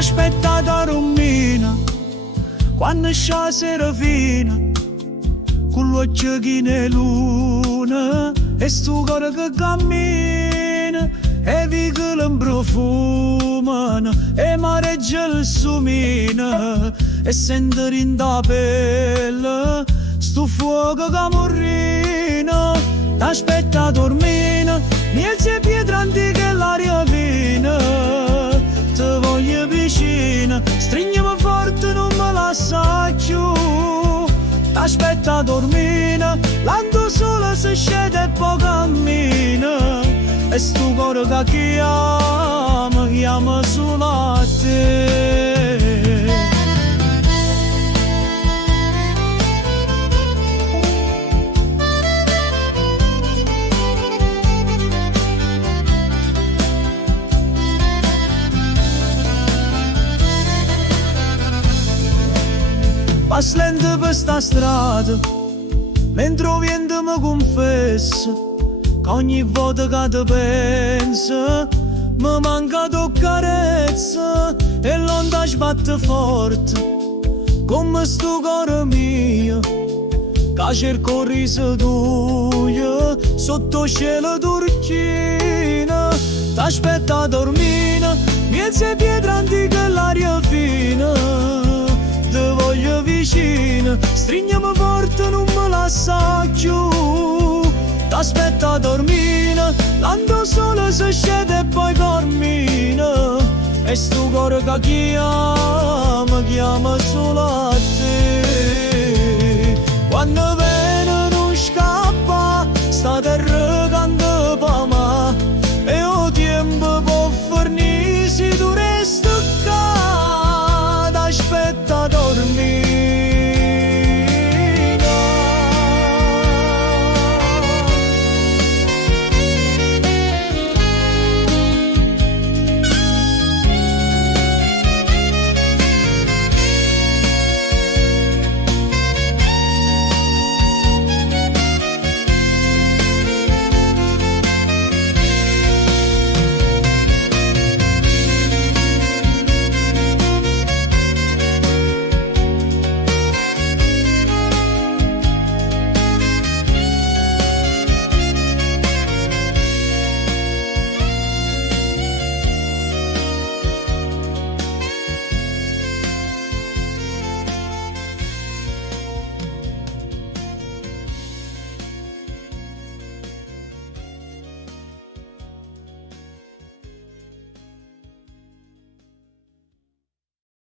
T'aspetta da rommina, quando c'è sera fina, con l'occhio che ne luna, e sto cuore che cammina, e vicolo in profumano, e mareggia il sumina, e sento in da pelle, sto fuoco che morrina. T'aspetta dormina, miezze pietre antiche e l'aria fina, te voglio vicina, stringiami forte, non me lascia più. T'aspetta dormina, l'ando solo se scende e poi cammina, e sto cuore che chiama solo a te. Passo lento per sta strada, mentre il vento mi confessa che ogni volta che ti penso mi manca tua carezza, e l'onda sbatte forte come sto cuore mio che cerco il riso tuo sotto cielo turchino. T'aspetta dormina, miezze pietre antiche e l'aria fina, te voglio vicino, stringiami forte, non me lascia più. T'aspetta dormina, l'ando solo se scende e poi cammina, e sto cuore che chiama solo a te.